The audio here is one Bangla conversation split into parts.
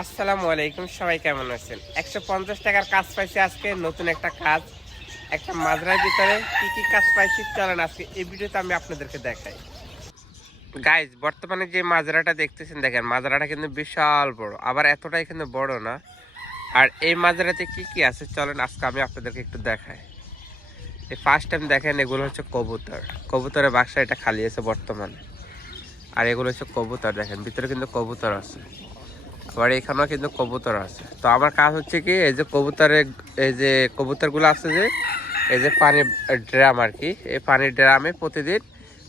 আসসালামু আলাইকুম, সবাই কেমন আছেন? 150 টাকার কাজ পাইছি আজকে, নতুন একটা কাজ, একটা মাজরার ভিতরে কি কি কাজ পাইছি চলেন আজকে এই ভিডিওতে আমি আপনাদেরকে দেখাই। গাইজ, বর্তমানে যে মাজরাটা দেখতেছেন, দেখেন মাজরাটা কিন্তু বিশাল বড়, আবার এতটাই কিন্তু বড় না। আর এই মাজরাতে কি কি আছে চলেন আজকে আমি আপনাদেরকে একটু দেখাই। এই ফার্স্ট টাইম দেখেন, এগুলো হচ্ছে কবুতর, কবুতরের বাক্সা এটা খালি আছে বর্তমানে। আর এগুলো হচ্ছে কবুতর, দেখেন ভিতরে কিন্তু কবুতর আছে, আবার এখানেও কিন্তু কবুতর আছে। তো আমার কাজ হচ্ছে কি, এই যে কবুতরের এই যে কবুতরগুলো আছে, যে এই যে পানির ড্রাম আর কি, এই পানির ড্রামে প্রতিদিন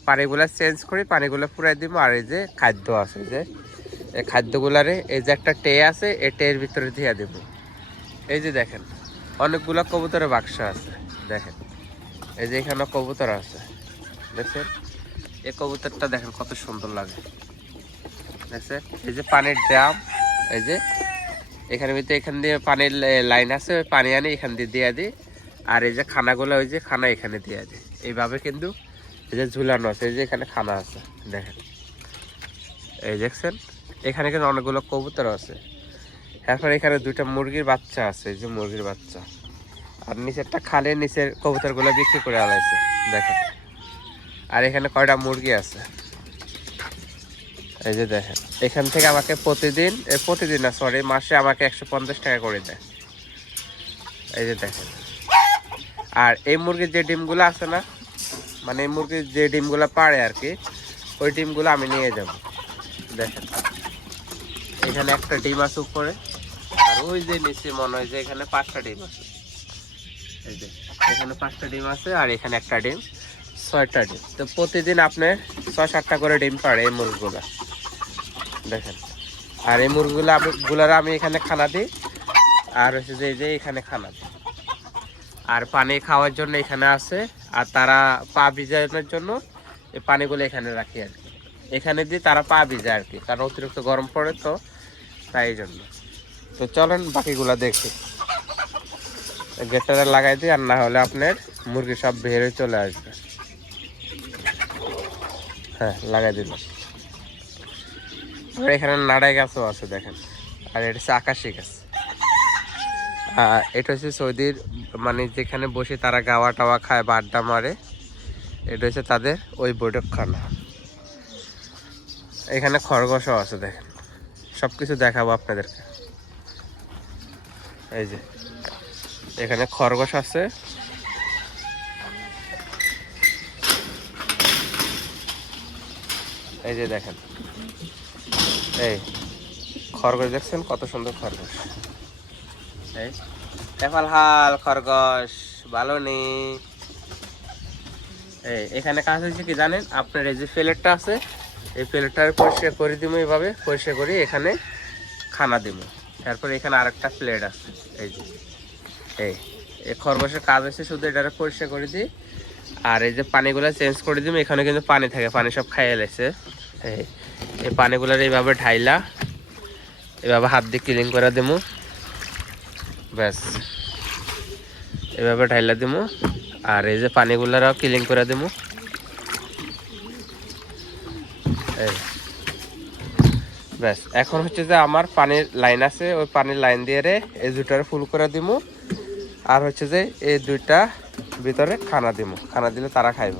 পানিগুলো চেঞ্জ করি, পানিগুলো পুরাই দিব। আর এই যে খাদ্য আছে, যে এই খাদ্যগুলারে এই যে একটা টে আছে, এই টের ভিতরে দিয়ে দেব। এই যে দেখেন অনেকগুলো কবুতরের বাক্স আছে, দেখেন এই যে এখানেও কবুতর আছে, দেখছেন? এই কবুতরটা দেখেন কত সুন্দর লাগে, দেখছেন? এই যে পানির ড্রাম, এই যে এখানের ভিতরে এখান দিয়ে পানির লাইন আছে, ওই পানি আনি এখান দিয়ে দিয়ে দিই। আর এই যে খানাগুলো, ওই যে খানা এখানে দিয়ে দিই। এইভাবে কিন্তু এই যে ঝুলানো আছে, এই যে এখানে খানা আছে, দেখেন এই দেখছেন? এখানে কিন্তু অনেকগুলো কবুতর আছে। তারপর এখানে দুইটা মুরগির বাচ্চা আছে, এই যে মুরগির বাচ্চা। আর নিচেরটা খালে, নিচের কবুতরগুলো বিক্রি করে আলাইছে, দেখেন। আর এখানে কয়টা মুরগি আছে, এই যে দেখেন। এখান থেকে আমাকে প্রতিদিন না, সরি, মাসে আমাকে 150 টাকা করে দেয়, এই যে দেখেন। আর এই মুরগির যে ডিমগুলো আছে না, মানে এই মুরগির যে ডিমগুলো পাড়ে আর কি, ওই ডিমগুলো আমি নিয়ে যাব, দেখেন। এখানে একটা ডিম আছে উপরে, আর ওই যে নিচে মনে হয় যে এখানে 5টা ডিম আছে, এই যে এখানে 5টা ডিম আছে, আর এখানে একটা ডিম, 6টা ডিম। তো প্রতিদিন আপনার 6-7টা করে ডিম পাড়ে এই মুরগিগুলো, দেখেন। আর এই মুরগিগুলার আমি এখানে খানা দিই, আর হচ্ছে যে এই যে এখানে খানা দিই। আর পানি খাওয়ার জন্য এখানে আছে, আর তারা পা ভিজানোর জন্য এই পানিগুলো এখানে রাখি আর কি। এখানে দিয়ে তারা পা ভিজায় আর কি, কারণ অতিরিক্ত গরম পড়ে তো, তাই জন্য। তো চলেন বাকিগুলা দেখি। গেটটা লাগাই দিই, আর না হলে আপনার মুরগি সব বের চলে আসবে। হ্যাঁ, লাগাই দিলাম। আর এখানে নাড়াই গাছও আছে, দেখেন। আর এটা হচ্ছে আকাশি গাছ। এটা হচ্ছে সৌদির, মানে যেখানে বসে তারা গাওয়া টাওয়া খায় বা আড্ডা মারে, এটা হচ্ছে তাদের ওই বৈঠকখানা। এখানে খরগোশও আছে, দেখেন। সব কিছু দেখাবো আপনাদেরকে। এই যে এখানে খরগোশ আছে, এই যে দেখেন। এই খরগোশ দেখছেন, কত সুন্দর খরগোশ। এই এফাল হাল খরগোশ, ভালো নেই। এখানে কাজ হচ্ছে কি জানেন, আপনার এই যে প্লেটটা আছে, এই প্লেটটা পরিষ্কার করে দিব, এইভাবে পরিষ্কার করে এখানে খানা দিব। তারপর এখানে আরেকটা প্লেট আছে, এই যে এই খরগোশের কাজ হচ্ছে শুধু এটা পরিষ্কার করে দিই, আর এই যে পানিগুলো চেঞ্জ করে দিব। এখানে কিন্তু পানি থাকে, পানি সব খাইয়ে লেছে। এই পানিগুলোর এইভাবে ঢাইলা, এভাবে হাত দিয়ে ক্লিন করে দেবো, ব্যাস এভাবে ঢাইলা দেবো। আর এই যে পানিগুলারও ক্লিন করে দেবো, এই ব্যাস। এখন হচ্ছে যে আমার পানির লাইন আছে, ওই পানির লাইন দিয়ে এই দুটারে ফুল করে দিব। আর হচ্ছে যে এই দুইটা ভিতরে খানা দিব, খানা দিলে তারা খাইব।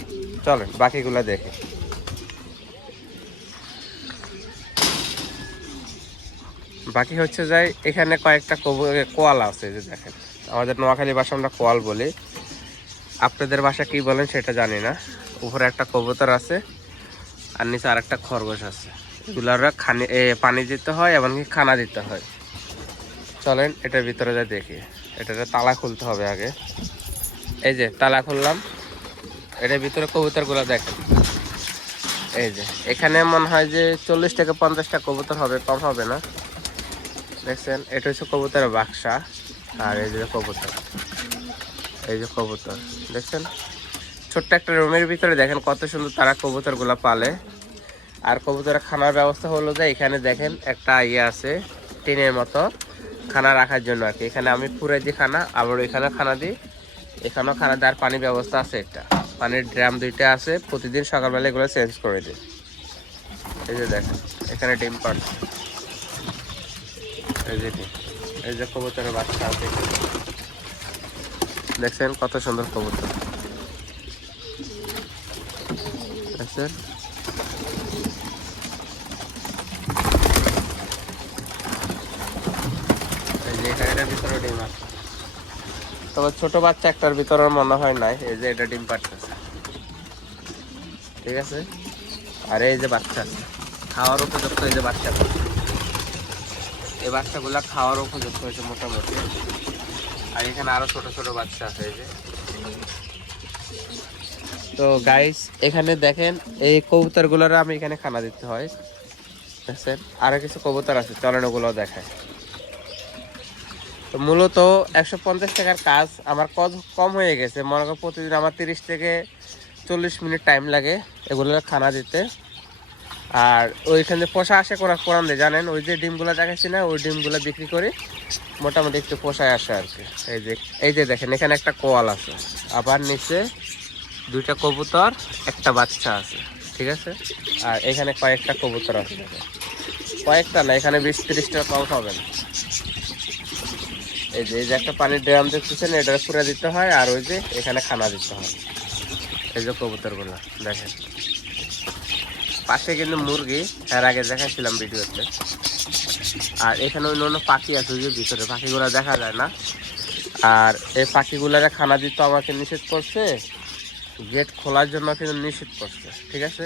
চলেন বাকিগুলা দেখে। বাকি হচ্ছে যে এখানে কয়েকটা কোয়াল আছে, যে দেখেন। আমাদের নোয়াখালী ভাষা আমরা কোয়াল বলি, আপনাদের ভাষা কি বলেন সেটা জানি না। উপরে একটা কবুতর আছে, আর নিচে আর একটা খরগোশ আছে। এগুলার পানি দিতে হয়, এমনকি খানা দিতে হয়। চলেন এটার ভিতরে যা দেখি। এটাতে তালা খুলতে হবে আগে, এই যে তালা খুললাম। এটার ভিতরে কবুতরগুলো দেখেন, এই যে এখানে মনে হয় যে 40 থেকে 50টা কবুতর হবে, কম হবে না, দেখছেন? এটা হচ্ছে কবুতরের বাক্সা। আর এই যে কবুতর, এই যে কবুতর দেখছেন, ছোট্ট একটা রুমের ভিতরে দেখেন কত সুন্দর তারা কবুতরগুলো পালে। আর কবুতরের খানার ব্যবস্থা হলো যে এখানে দেখেন একটা ইয়ে আছে, টিনের মতো, খানা রাখার জন্য আর কি। এখানে আমি পুরে দিই খানা, আবার এখানে খানা দিই, এখানেও খানা দেওয়ার পানির ব্যবস্থা আছে। একটা পানির ড্রাম দুইটা আছে, প্রতিদিন সকালবেলা এগুলো চেঞ্জ করে দিই। এই যে দেখেন এখানে ডিম পাড়ছে, এই যে কবুতরের বাচ্চা আছে, দেখছেন কত সুন্দর কবুতর দেখছেন। এই যে এটার ভিতরে ডিম আছে, তবে ছোট বাচ্চা একটার ভিতরে মনে হয় নাই। এই যে এটা ডিম পাড়তেছে, ঠিক আছে। আর এই যে বাচ্চা আছে খাওয়ার উপযুক্ত, এই যে বাচ্চা, এই বাচ্চাগুলা খাওয়ার উপযুক্ত হয়েছে মোটামুটি। আর এখানে আরো ছোট ছোট বাচ্চা আছে এই যে। তো গাইস এখানে দেখেন এই কবুতর গুলোর আমি এখানে খানা দিতে হয়, দেখছেন। আরো কিছু কবুতর আছে, চলেন ওগুলো দেখায়। তো মূলত 150 টাকার কাজ আমার কম হয়ে গেছে, মনে করো প্রতিদিন আমার 30 থেকে 40 মিনিট টাইম লাগে এগুলো খানা দিতে। আর ওইখানে পোষা আসে কোরআন দিয়ে জানেন, ওই যে ডিমগুলো দেখাচ্ছি না, ওই ডিমগুলো বিক্রি করে মোটামুটি একটু পোষায় আসে আর কি। এই যে দেখেন এখানে একটা কোয়াল আছে, আবার নিচে দুইটা কবুতর, একটা বাচ্চা আছে, ঠিক আছে। আর এখানে কয়েকটা কবুতর আছে, দেখেন কয়েকটা না, এখানে 20-30টা কম হবে না। এই যে একটা পানির ড্রাম দেখতেছেন, এটা পুরে দিতে হয়। আর ওই যে এখানে খানা দিতে হয়। এই যে কবুতরগুলো দেখেন, পাশে কিন্তু মুরগি, এর আগে দেখাচ্ছিলাম ভিডিওতে। আর এখানে অন্য পাখি আছে, ওই যে ভিতরে পাখিগুলো দেখা যায় না। আর এই পাখিগুলারে খানা দিতে আমাকে নিষেধ করছে, গেট খোলার জন্য কিন্তু নিষেধ করছে, ঠিক আছে।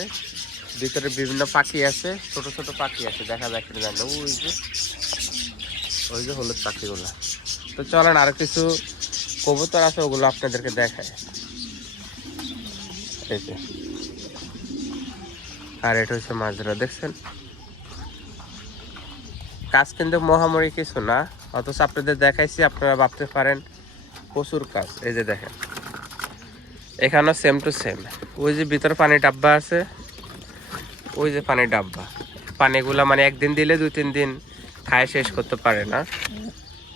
ভিতরে বিভিন্ন পাখি আছে, ছোট ছোট পাখি আছে, দেখা যায় কিনা জানলে। ওই যে হলুদ পাখিগুলো। তো চলেন আর কিছু কবুতর আছে, ওগুলো আপনাদেরকে দেখায়। এই যে, আর এটা হচ্ছে মাজরা, দেখছেন। কাজ কিন্তু মহামরি কিছু না, অথচ আপনাদের দেখাইছি, আপনারা ভাবতে পারেন প্রচুর কাজ। এই যে দেখেন এখানেও সেম টু সেম, ওই যে ভিতরে পানির ডাব্বা আছে, ওই যে পানির ডাব্বা, পানিগুলা মানে একদিন দিলে 2-3 দিন খায় শেষ করতে পারে না।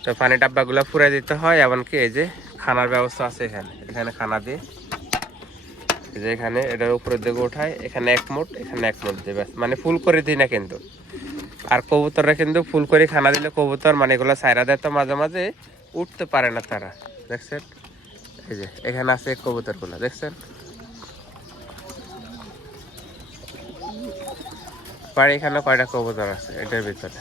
তো পানির ডাব্বাগুলো ফুরাই দিতে হয়। এমনকি এই যে খানার ব্যবস্থা আছে, এখানে খানা দিয়ে, এই যে এখানে এটার উপরের দিকে ওঠায়, এখানে 1 মুঠ, এখানে 1 মুঠ দেবে, মানে ফুল করে দিই না কিন্তু। আর কবুতররা কিন্তু ফুল করে খানা দিলে কবুতর মানে এগুলো সাইরা দেয়, তো মাঝে মাঝে উঠতে পারে না তারা, দেখছেন। এই যে এখানে আছে কবুতরগুলো, দেখছেন। আর এখানে কয়টা কবুতর আছে এটার ভিতরে,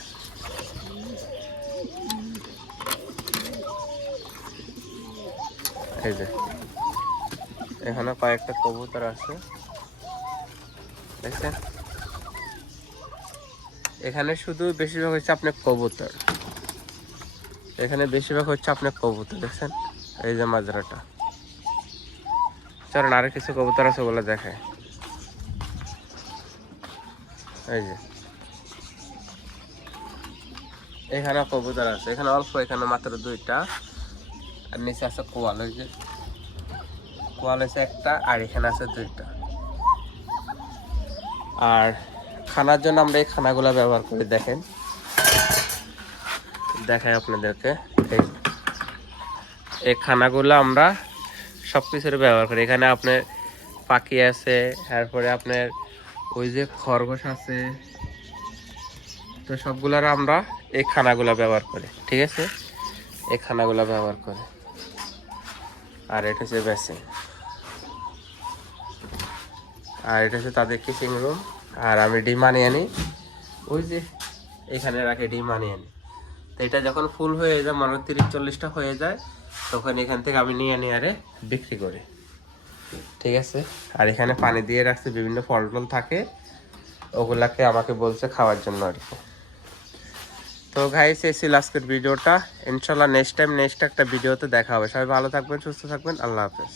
এই যে এখানে কয়েকটা কবুতর আছে, দেখছেন। এখানে শুধু বেশিরভাগ হচ্ছে আপনার কবুতর, এখানে বেশিরভাগ হচ্ছে আপনার কবুতর, দেখছেন। এই যে মাজরাটা, চলেন আরো কিছু কবুতর আছে ওগুলো দেখায়। এই যে এখানে কবুতর আছে, এখানে অল্প, এখানে মাত্র 2টা। আর নিচে আছে কোয়াল, ওই যে কোয়াল আছে একটা, আর এখানে আছে 2টা। আর খানার জন্য আমরা এই খানাগুলো ব্যবহার করি, দেখেন দেখাই আপনাদেরকে। এই খানাগুলো আমরা সব কিছুর ব্যবহার করি। এখানে আপনার পাখি আছে, তারপরে আপনার ওই যে খরগোশ আছে, তো সবগুলার আমরা এই খানাগুলো ব্যবহার করি, ঠিক আছে। এই খানাগুলো ব্যবহার করি। আর এটা হচ্ছে বেসিং, আর এটা হচ্ছে তাদের কিচিং রুম। আর আমি ডিম আনিয়ে আনি, ওই যে এখানে রাখে ডিম আনিয়ে আনি। তো এটা যখন ফুল হয়ে যায়, মানে 30-40টা হয়ে যায়, তখন এখান থেকে আমি নিয়ে আরে বিক্রি করি, ঠিক আছে। আর এখানে পানি দিয়ে রাখছে, বিভিন্ন ফল টল থাকে, ওগুলাকে আমাকে বলছে খাওয়ার জন্য আর কি। তো গাইস এই ছিল আজকের ভিডিওটা। ইনশাল্লাহ নেক্সট টাইম নেক্সট একটা ভিডিওতে দেখা হবে। সবাই ভালো থাকবেন, সুস্থ থাকবেন, আল্লাহ হাফেজ।